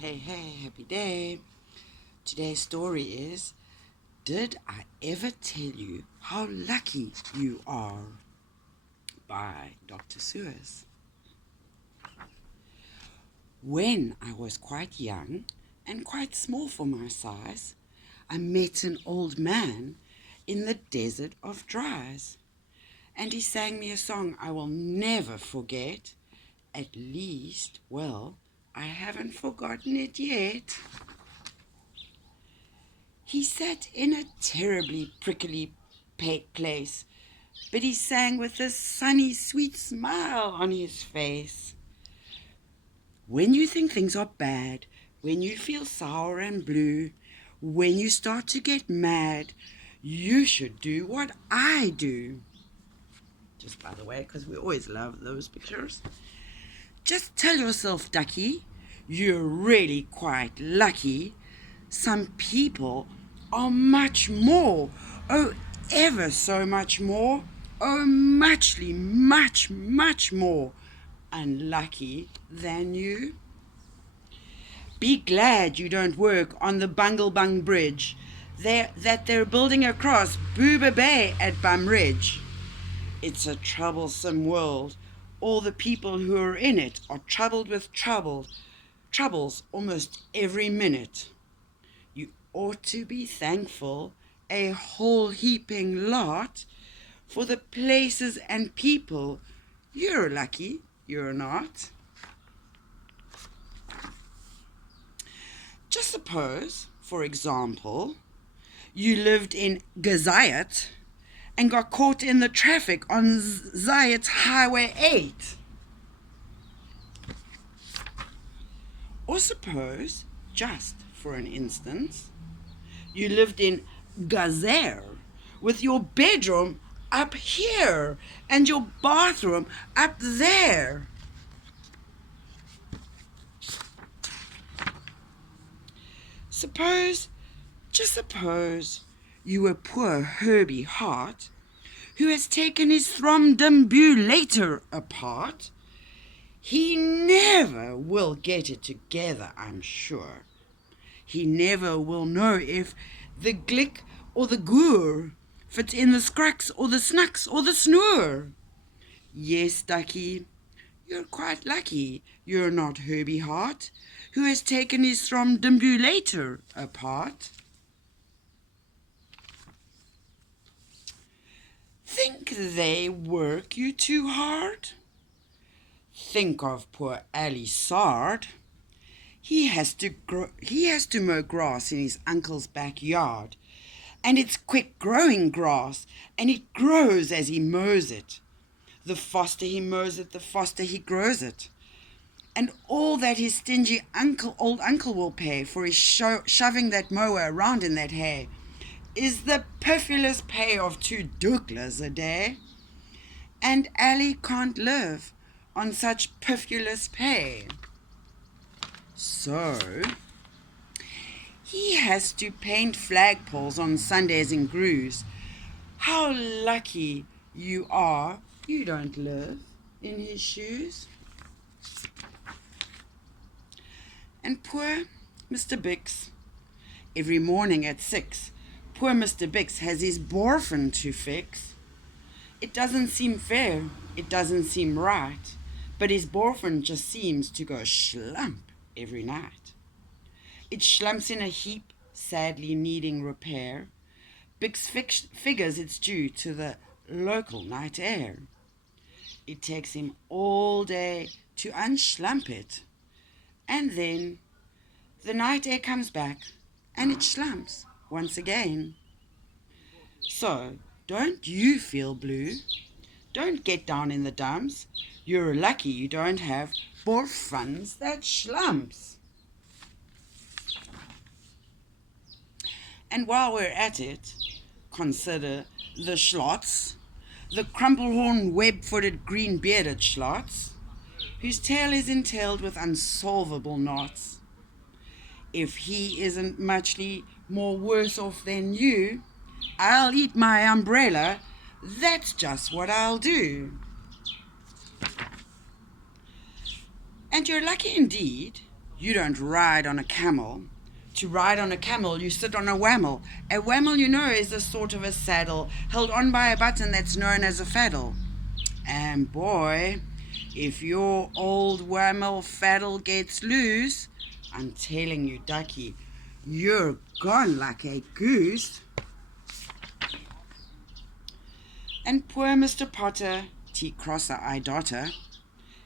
Hey, happy day. Today's story is, Did I Ever Tell You How Lucky You Are? By Dr Seuss. When I was quite young and quite small for my size, I met an old man in the desert of Dries, and he sang me a song I will never forget. At least, I haven't forgotten it yet. He sat in a terribly prickly place, but he sang with a sunny, sweet smile on his face. When you think things are bad, when you feel sour and blue, when you start to get mad, you should do what I do. Just by the way, because we always love those pictures. Just tell yourself, ducky, you're really quite lucky. Some people are much more, oh, ever so much more, oh, much more unlucky than you. Be glad you don't work on the Bunglebung Bridge that they're building across Booba Bay at Bum Ridge. It's a troublesome world. All the people who are in it are troubled with troubles almost every minute. You ought to be thankful, a whole heaping lot, for the places and people you're lucky you're not. Just suppose, for example, you lived in Gazayat and got caught in the traffic on Zayat Highway 8. Or suppose, just for an instance, you lived in Gazer with your bedroom up here and your bathroom up there. Just suppose, you were poor Herbie Hart, who has taken his thrombambulator apart. He never will get it together, I'm sure. He never will know if the glick or the goor fits in the scrux or the snucks or the snore. Yes, ducky, you're quite lucky you're not Herbie Hart, who has taken his thrombambulator apart. Think they work you too hard? Think of poor Ali Sard. He has to mow grass in his uncle's backyard, and it's quick growing grass, and it grows as he mows it. The faster he mows it, the faster he grows it. And all that his stingy old uncle will pay for his shoving that mower around in that hay is the piffulous pay of 2 doeklas a day. And Ali can't live on such piffulous pay. So he has to paint flagpoles on Sundays in Grooves. How lucky you are you don't live in his shoes. And poor Mr. Bix, every morning at 6, poor Mr. Bix has his boyfriend to fix. It doesn't seem fair, it doesn't seem right, but his boyfriend just seems to go slump every night. It slumps in a heap, sadly needing repair. Bix figures it's due to the local night air. It takes him all day to unslump it, and then the night air comes back and it slumps once again. So don't you feel blue. Don't get down in the dumps. You're lucky you don't have boyfriends that slumps. And while we're at it, consider the schlots, the crumplehorn, web-footed, green-bearded schlots, whose tail is entailed with unsolvable knots. If he isn't muchly more worse off than you, I'll eat my umbrella, that's just what I'll do. And you're lucky indeed You don't ride on a camel. To ride on a camel, you sit on a whammel. A whammel, you know, is a sort of a saddle held on by a button that's known as a faddle. And boy, if your old whammel faddle gets loose, I'm telling you, ducky, you're gone like a goose. And poor Mr. Potter, T-crosser I dotter,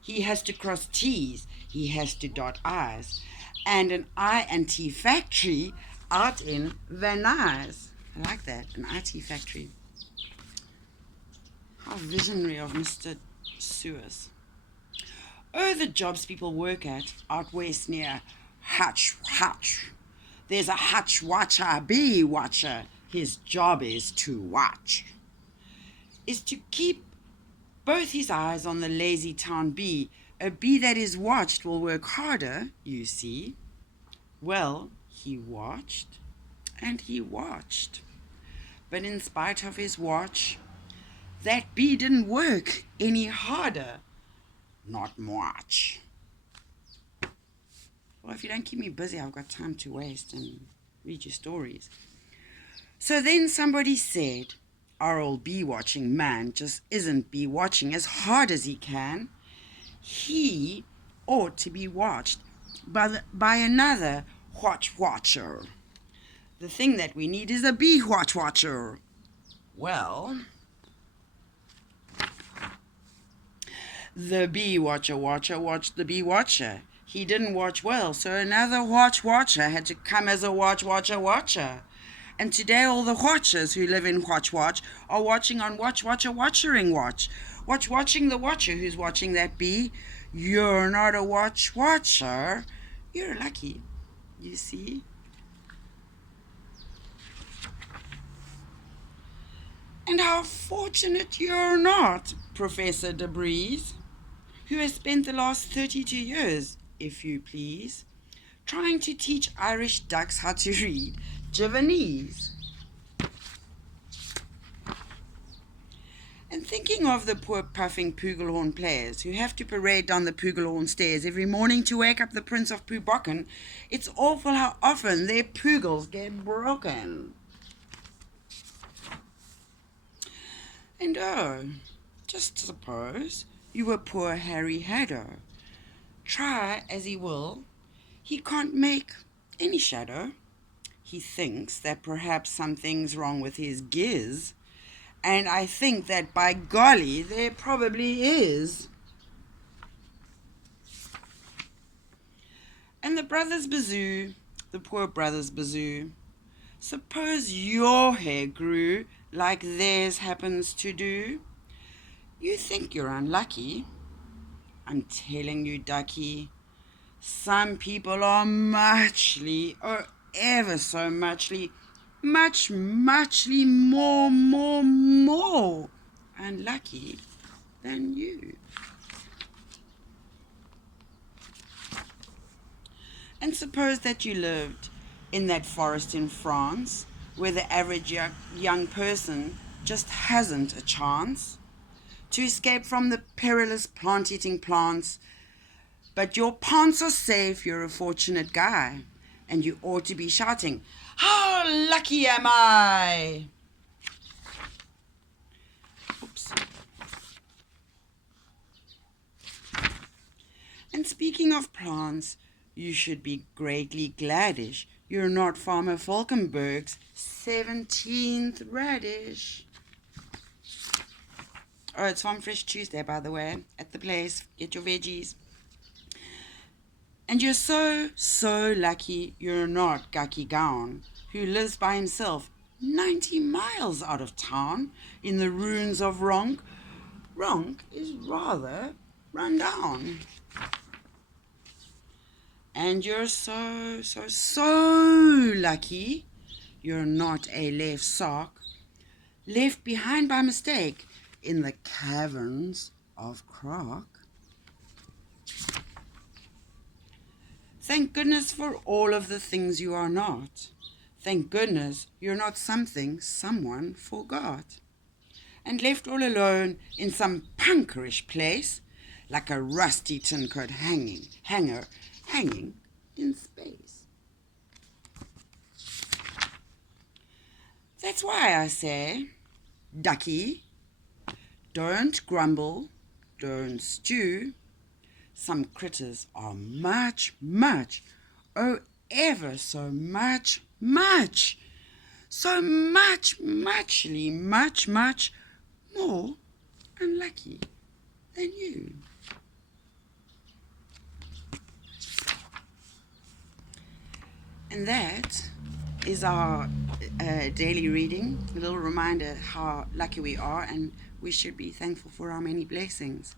he has to cross T's, he has to dot I's, and an I and T factory out in Van Nuys. I like that, an IT factory. How visionary of Mr. Seuss. Oh, the jobs people work at out west near Hutch. There's a Hutch watcher, bee watcher. His job is to watch. Is to keep both his eyes on the lazy town bee. A bee that is watched will work harder, you see. Well, he watched and he watched. But in spite of his watch, that bee didn't work any harder. Not much. Well, if you don't keep me busy, I've got time to waste and read your stories. So then somebody said, our old bee watching man just isn't bee watching as hard as he can. He ought to be watched by another watcher. The thing that we need is a bee watcher. Well, the bee watcher watched the bee watcher. He didn't watch well, so another watcher had to come as a watcher. And today all the watchers who live in watch are watching on watching the watcher who's watching that bee. You're not a watcher. You're lucky, you see. And how fortunate you're not, Professor Debris, who has spent the last 32 years, if you please, trying to teach Irish ducks how to read Javanese. And thinking of the poor puffing Pugelhorn players who have to parade down the Pugelhorn stairs every morning to wake up the Prince of Pubokken, it's awful how often their pugels get broken. And oh, just suppose you were poor Harry Haddo. Try as he will, he can't make any shadow. He thinks that perhaps something's wrong with his giz, and I think that by golly there probably is. And the poor brothers Bazoo, suppose your hair grew like theirs happens to do. You think you're unlucky. I'm telling you, ducky, some people are muchly, or ever so muchly more unlucky than you. And suppose that you lived in that forest in France, where the average young person just hasn't a chance to escape from the perilous plant-eating plants. But your pants are safe, you're a fortunate guy, and you ought to be shouting, how lucky am I? Oops. And speaking of plants, you should be greatly gladish you're not Farmer Falkenberg's 17th radish. Oh, it's Farm Fresh Tuesday, by the way, at the place. Get your veggies. And you're so lucky you're not Gucky Gown, who lives by himself 90 miles out of town in the ruins of Ronk. Ronk is rather run down. And you're so lucky you're not a left sock, left behind by mistake in the caverns of Croc. Thank goodness for all of the things you are not. Thank goodness you're not something someone forgot, and left all alone in some punkerish place, like a rusty tin coat hanging in space. That's why I say, ducky, don't grumble, don't stew. Some critters are much, much, oh, ever so much, so muchly, much more unlucky than you. And that is our daily reading, a little reminder how lucky we are, and we should be thankful for our many blessings.